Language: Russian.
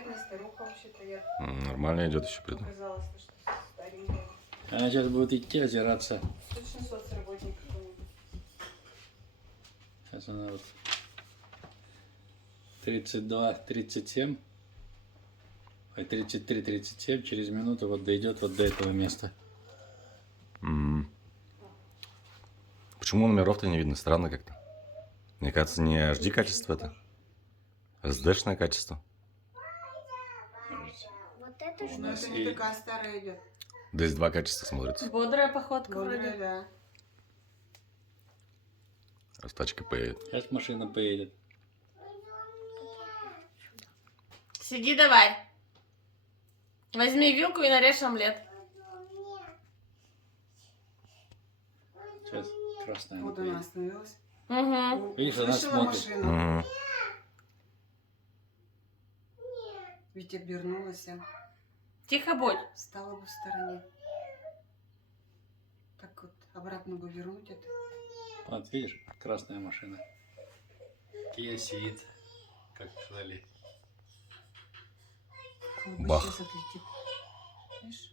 бедная старуха вообще-то. Я Нормально идет еще при этом. показалось, что старенькая. Она сейчас будет идти озираться. Точно соцработник какой-нибудь. Сейчас она вот 32, 37, 33, 37, через минуту вот дойдет вот до этого места. Почему номеров-то не видно? Странно как-то. Мне кажется, не HD качество это. SD-шное качество. Вот это У что? Но нас это не и- такая старая идет. Здесь два качества смотрится. Бодрая походка вроде. Да. Раз тачка поедет. Сейчас машина поедет. Сиди давай. Возьми вилку и нарежь омлет. Сейчас красная Вот поедет. она остановилась. Угу. Видишь, она Услышала смотрит. машину. Мгм. Ведь обернулась, Тихо будь. стала бы в стороне. Так вот, обратно бы вернуть это. Вот видишь, красная машина. Кия сидит, как вдали. Он бы Бах. сейчас отлетит. Видишь?